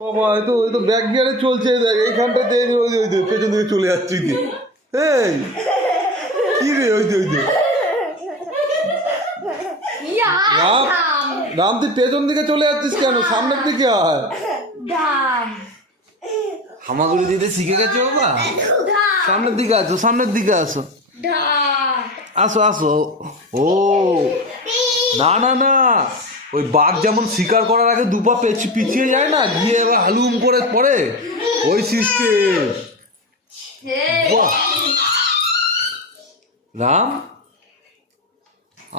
বাবা ওই তো ব্যাক গিয়ারে চলছে, দেখ এইখানটাতে ওই পেছন দিকে চলে যাচ্ছে। এই কি রে ওই রাম তুই পেছন দিকে চলে যাচ্ছিস কেন? সামনের দিকে আয়। হামাগুড়ি দিতে শিখে গেছে বাবা। সামনের দিকে আসো, সামনের দিকে আসো, আসো আসো। ও না না না, ওই বাঘ যেমন শিকার করার আগে দুপা পিছিয়ে যায় না, গিয়ে এবার হালুম করে পড়ে, ওই সিস্টেম। রাম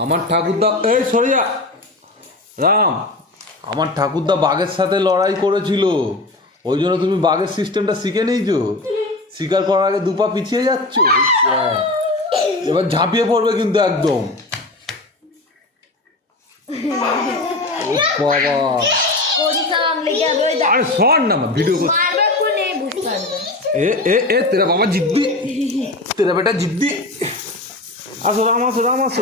আমার ঠাকুরদা, এই সরে যা। রাম আমার ঠাকুরদা বাঘের সাথে লড়াই করেছিল, ওই জন্য তুমি বাঘের সিস্টেমটা শিখে নিয়েছো। শিকার করার আগে দুপা পিছিয়ে যাচ্ছ, এবার ঝাঁপিয়ে পড়বে কিন্তু একদম। বাবা আরে শোন না, ভিডিও এ তেরা বাবা জিদ্দি, তেরা বেটা জিদ্দি। আসো রাম, আসো রাম, আসো।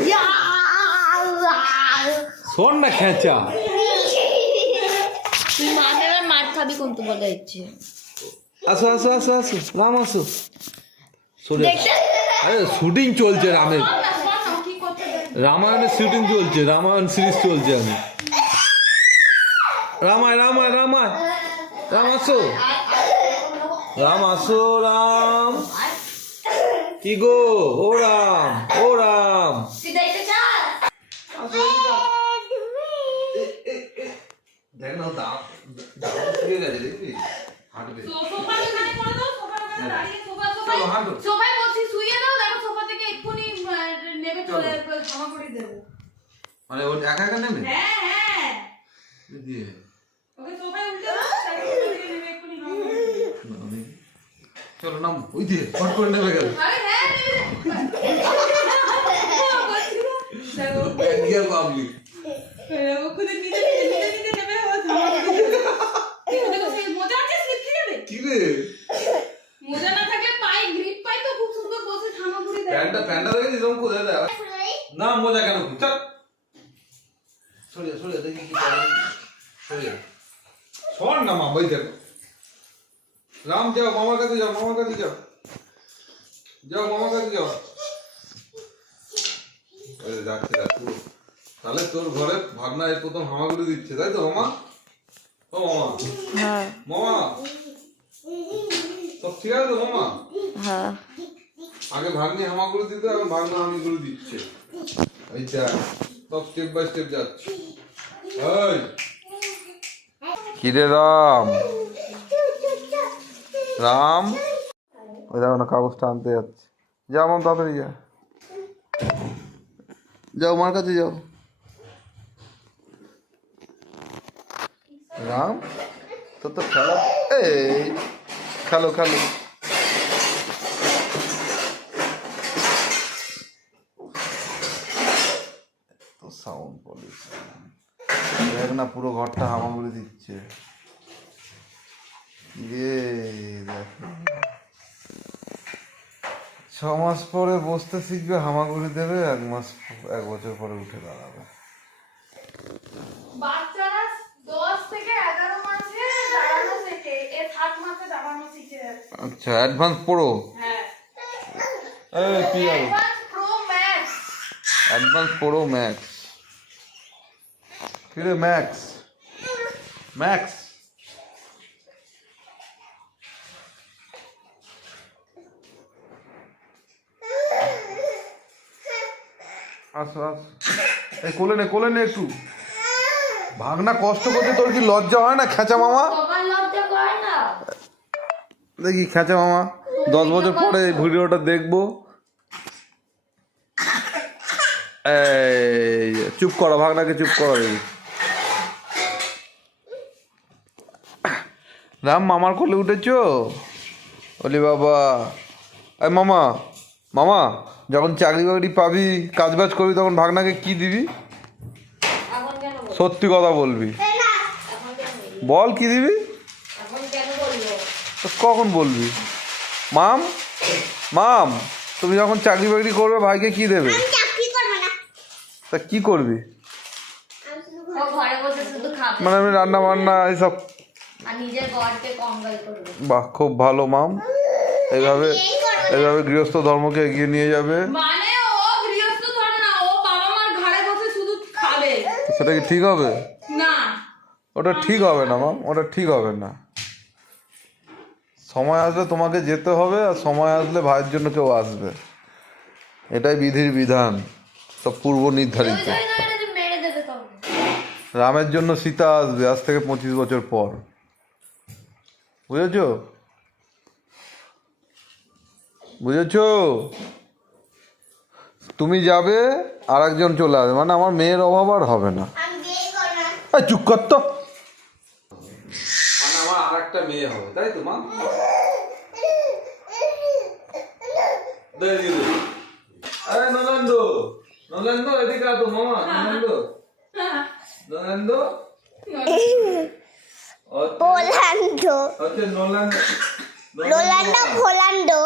শোন না খেঁচা, তুই মার খাবি কোন তো বলা ইচ্ছে। আসো আসো আসো আসো রাম, আসো। আরে শুটিং চলছে রামের, রামায়ণের শুটিং চলছে, রামায়ণ সিরিজ চলছে। আমি রামায় রামায় রামায় রাম আসো, রাম আসো, রাম কি গো, ও রাম, ও রাম। দেখ না দাম ঠিক আছে, দেখবি হাঁটবে। সোফায় বসি, শুইয়ে দাও, দেখো সোফা থেকে এক্ষুনি নেবে চলে ক্ষমা করে দেবো। মানে ও একা একা নেবে? হ্যাঁ হ্যাঁ, দিয়ে ওকে সোফায় উল্টে দাও, তারপরে নেবে এক্ষুনি ক্ষমা করে দেবো। চলো নাম, ওই দিয়ে ফট করে নেবে গেল। আরে হ্যাঁ দেখো ব্যাগিয়া পাবলিক ও খুদে নিজে নেবে, ও ক্ষমা করে দেবে। দেখো সেই মোজা আছে, স্লিপ খেয়ে যাবে। কি রে, মোজা না থাকলে পাই গ্রিপ পাই তো খুব সুন্দর বসে ক্ষমা করে দেবে। প্যান্টটা দেখে দিলাম কোথায় দেয় না, মজা কেন? চল সরে সরে দেখি কি করে। সরে শোন না মা, বই দেখো। রাম যাও মামার কাছে, যাও মামার কাছে, যাও যাও মামার কাছে যাও। আরে যাচ্ছে যাচ্ছে, তাহলে তোর ঘরে ভাগনা এই প্রথম হামাগুড়ি দিচ্ছে, তাই তো মামা? ও মামা, মামা সব ঠিক আছে তো মামা? হ্যাঁ আগে ভাগ্নি হামাগুড়ি দিত, এখন ভাগনা হামিগুড়ি দিচ্ছে। এইটা সব স্টেপ বাই স্টেপ যাচ্ছে। এই কিরে রাম, রাম ওই দেখো না কাগজটা আনতে যাচ্ছে। যাও মাম তাড়াতাড়ি যা, যাও মার কাছে যাও। রাম তো তো খেলা, এই খেলো খেলো। তো সাউন্ড পলিউশন দেখ না, পুরো ঘরটা হামাগুড়ি দিচ্ছে। ইয়ে দেখ, 6 মাস পরে বসতে শিখবে, হামাগুড়ি দেবে, 1 বছর পরে উঠে দাঁড়াবে। বাচ্চারা 10 থেকে 11 মাসে দাঁড়ানো শেখে, এ 7 মাসে দাঁড়ানো শিখে যাচ্ছে। আচ্ছা অ্যাডভান্স প্রো, হ্যাঁ এই কি আর advance pro max. Advance pro max. কি রে ম্যাক্স, ম্যাক্স আসো আসো, এই কোলে নে একটু। ভাগনা কষ্ট করছে, তোর কি লজ্জা হয় না খেঁচা মামা? তোমার লজ্জা করে না? দেখি খেঁচা মামা 10 বছর পরে এই ভিডিওটা দেখবো। এই চুপ করো, ভাগনাকে চুপ করো। রাম মামার কোলে উঠেছো? বলি বাবা, এই মামা, মামা যখন চাকরি বাকরি পাবি, কাজ বাজ করবি, তখন ভাগনাকে কি দিবি? এখন কেন বলবো? সত্যি কথা বলবি, এখন কেন বলবো? বল কি দিবি? এখন কেন বলবো? তো কখন বলবি? মাম মাম তুমি যখন চাকরি বাকরি করবে, ভাইকে কি দেবে? তা কি করবি? ও ঘরে বসে শুধু খাবে। মানে আমি রান্না বান্না এইসব আর নিজের গডকে কঙ্গাল করবে। বাহ, খুব ভালো মাম। এইভাবে এইভাবে গৃহস্থ ধর্মকে এগিয়ে নিয়ে যাবে। মানে ও গৃহস্থ ধরে না, ও বাবা মার ঘাড়ে বসে শুধু খাবে। সেটা কি ঠিক হবে? না, ওটা ঠিক হবে না মাম, ওটা ঠিক হবে না। সময় আসলে তোমাকে যেতে হবে, আর সময় আসলে ভাইয়ের জন্য কেউ আসবে। এটাই বিধির বিধান, সব পূর্ব নির্ধারিত। মেরে দেবে তখন। রামের জন্য সীতা আসবে আজ থেকে 25 বছর পর, বুঝেছো? বুঝেছো? তুমি যাবে, আর একজন চলে আসবে, মানে আমার মেয়ের অভাব আর হবে না। চুপ কর তো। মানে আমার আর একটা মেয়ে হবে, তাই তো মা? আরে নলেন্দু, নলেন্দু এদিকে আতো মামা। নলেন্দু, নলেন্দু, Volando. হচ্ছে নলেন্দু, Rolando volando.